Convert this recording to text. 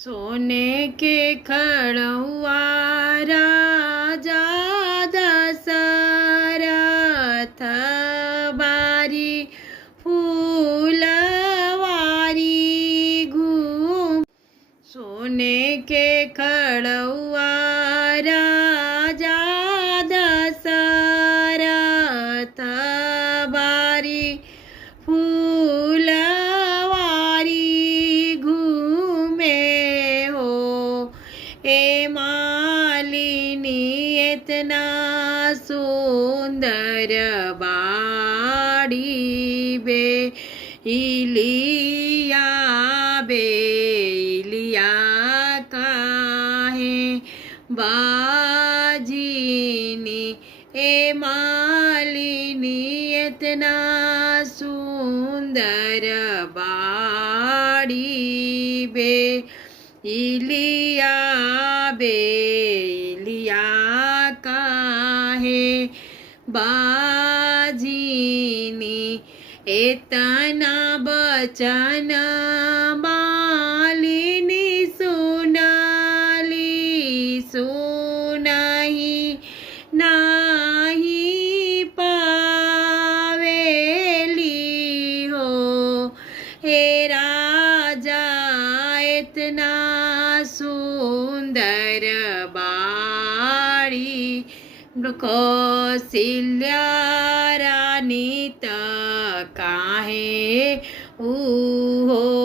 सोने के खड़ुआ राजा दशरथ बारी फूलवारी घूम। सोने के खड़ुआ राजा दशरथ बारी फूलवारी घूमे हो। ए मालिनी इतना सुंदर बाड़ी बे इलिया काहे बाजिनी। ए मालिनी इतना सुंदर बाड़ी बे इलिया काहे बाजिनी। एतना बचन मालिनी सुनाली सुनहि नाही पावेली हो। हे राजा इतना सुंदर बाड़ी कौशल्या रानी त काहे ऊहो